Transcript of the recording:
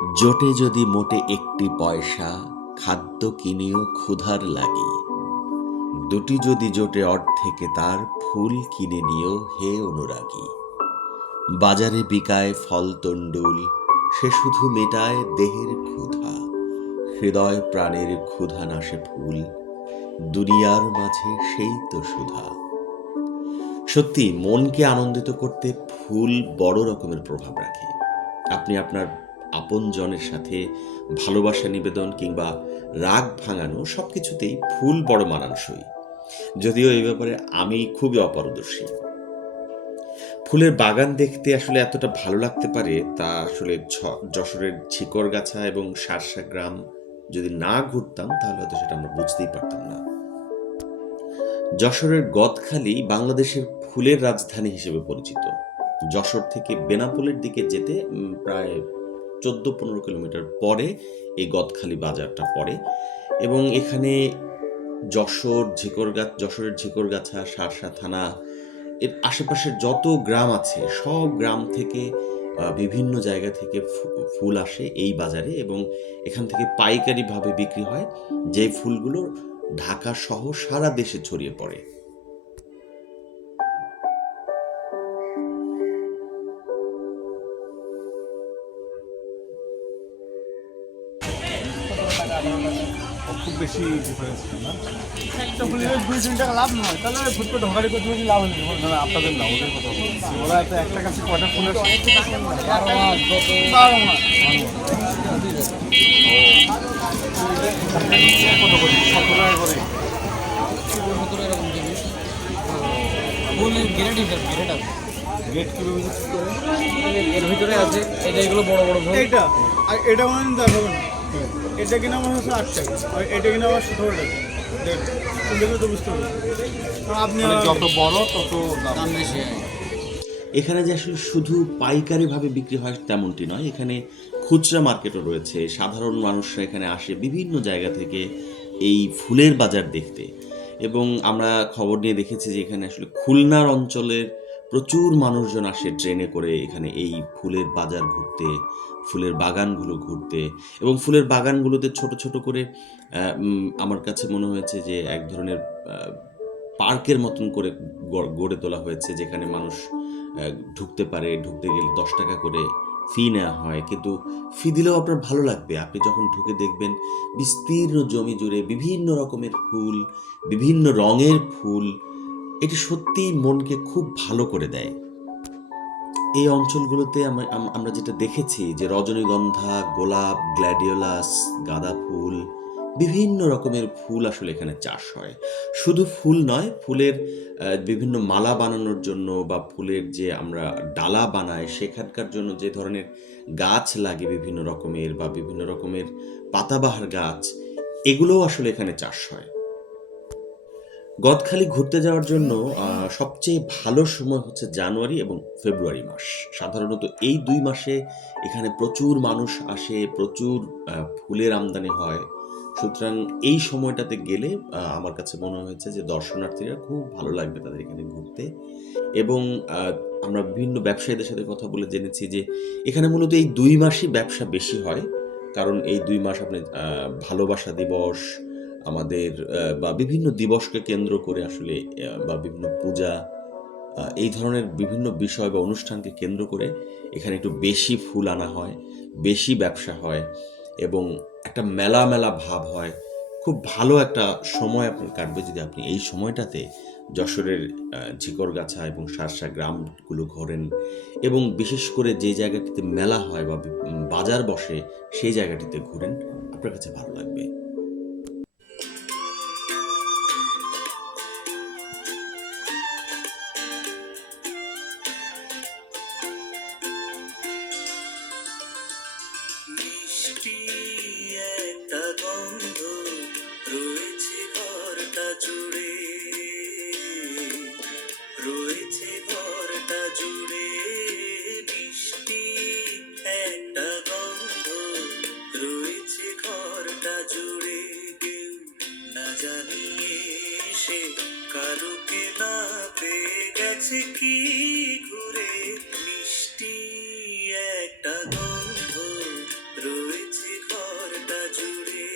জোটে যদি মোটে একটি পয়সা, খাদ্য কিনেও ক্ষুধার লাগি। দুটি যদি জোটে অর্ধেকে তার ফুল কিনে নিও হে অনুরাগী। বাজারে বিকায় ফল তণ্ডুল, সে শুধু মেটায় দেহের ক্ষুধা। হৃদয় প্রাণের ক্ষুধা নাশে ফুল, দুনিয়ার মাঝে সেই তো সুধা। সত্যি, মনকে আনন্দিত করতে ফুল বড় রকমের প্রভাব রাখে। আপনি আপনার আপনজনের সাথে ভালোবাসা নিবেদন কিংবা রাগ ভাঙানো সব কিছুতেই ফুল বড় মানানসই। যদিও এই ব্যাপারে আমি খুবই অপারদর্শী। ফুলের বাগান দেখতে আসলে এতটা ভালো লাগতে পারে তা আসলে যশোরের ঝিকরগাছা এবং সারসা গ্রাম যদি না ঘুরতাম তাহলে হয়তো সেটা আমরা বুঝতেই পারতাম না। যশোরের গদখালি বাংলাদেশের ফুলের রাজধানী হিসেবে পরিচিত। যশোর থেকে বেনাপোলের দিকে যেতে প্রায় চোদ্দ পনেরো কিলোমিটার পরে এই গদখালি বাজারটা পড়ে এবং এখানে যশোর, ঝিকরগা, যশোরের ঝিকরগাছা, সারসা থানা, এর আশেপাশের যত গ্রাম আছে, সব গ্রাম থেকে বিভিন্ন জায়গা থেকে ফুল আসে এই বাজারে এবং এখান থেকে পাইকারিভাবে বিক্রি হয়। যে ফুলগুলো ঢাকা সহ সারা দেশে ছড়িয়ে পড়ে। খুব বেশি ডিফারেন্স না। ফুলের দুই তিন টাকা লাভ নয় তাহলে ঢোকারি করতে লাভ হলে না আপনাদের কথা বলছি ওরা তো একটা কাছে কয়টা ফুলের বারো মাস কত করে সতেরো টাকা করে ফুলের গ্রেড হিসাব গ্রেড আছে গেট কিলো এর ভিতরে আছে এটা এগুলো বড় বড় এইটা আর এটা মনে না। এটা কিনা আমার হচ্ছে আট টাকা। আর এটা কিনা আমার সতেরো টাকা দেখ তো বুঝতে পারবেন আপনি যত বড় তত দাম বেশি। এখানে যে আসলে শুধু পাইকারিভাবে বিক্রি হয় তেমনটি নয় এখানে খুচরা মার্কেটও রয়েছে। সাধারণ মানুষরা এখানে আসে বিভিন্ন জায়গা থেকে এই ফুলের বাজার দেখতে। এবং আমরা খবর নিয়ে দেখেছি যে এখানে আসলে খুলনার অঞ্চলের প্রচুর মানুষজন আসে ট্রেনে করে এখানে এই ফুলের বাজার ঘুরতে, ফুলের বাগানগুলো ঘুরতে এবং ফুলের বাগানগুলোতে ছোট ছোট করে আমার কাছে মনে হয়েছে যে এক ধরনের পার্কের মতন করে গড়ে তোলা হয়েছে যেখানে মানুষ ঢুকতে পারে। ঢুকতে গেলে দশ টাকা করে ফি নেওয়া হয়। কিন্তু ফি দিলেও আপনার ভালো লাগবে। আপনি যখন ঢুকে দেখবেন বিস্তীর্ণ জমি জুড়ে বিভিন্ন রকমের ফুল, বিভিন্ন রঙের ফুল এটি সত্যিই মনকে খুব ভালো করে দেয়। এই অঞ্চলগুলোতে আমরা- যেটা দেখেছি যে রজনীগন্ধা, গোলাপ, গ্ল্যাডিওলাস, গাঁদা ফুল, বিভিন্ন রকমের ফুল আসলে এখানে চাষ হয়। শুধু ফুল নয়, ফুলের বিভিন্ন মালা বানানোর জন্য বা ফুলের যে আমরা ডালা বানাই, সেখানকার জন্য যে ধরনের গাছ লাগে বিভিন্ন রকমের বা বিভিন্ন রকমের পাতাবাহার গাছ, এগুলোও আসলে এখানে চাষ হয়। গদখালি ঘুরতে যাওয়ার জন্য সবচেয়ে ভালো সময় হচ্ছে জানুয়ারি এবং ফেব্রুয়ারি মাস। সাধারণত এই দুই মাসে এখানে প্রচুর মানুষ আসে, প্রচুর ফুলের আমদানি হয়। সুতরাং এই সময়টাতে গেলে আমার কাছে মনে হয়েছে যে দর্শনার্থীরা খুব ভালো লাগবে তাদের এখানে ঘুরতে। এবং আমরা বিভিন্ন ব্যবসায়ীদের সাথে কথা বলে জেনেছি যে এখানে মূলত এই দুই মাসই ব্যবসা বেশি হয়। কারণ এই দুই মাস আপনি ভালোবাসা দিবস আমাদের বা বিভিন্ন দিবসকে কেন্দ্র করে আসলে বা বিভিন্ন পূজা এই ধরনের বিভিন্ন বিষয় বা অনুষ্ঠানকে কেন্দ্র করে এখানে একটু বেশি ফুল আনা হয়, বেশি ব্যবসা হয় এবং একটা মেলা মেলা ভাব হয়। খুব ভালো একটা সময় আপনার কাটবে যদি আপনি এই সময়টাতে যশোরের ঝিকরগাছা এবং সারসা গ্রামগুলো ঘোরেন এবং বিশেষ করে যে জায়গাটিতে মেলা হয় বা বাজার বসে সেই জায়গাটিতে ঘুরেন, আপনার কাছে ভালো লাগবে। এসেছে কি ঘুরে? মিষ্টি একটা গন্ধ রয়েছে ঘরটা জুড়ে।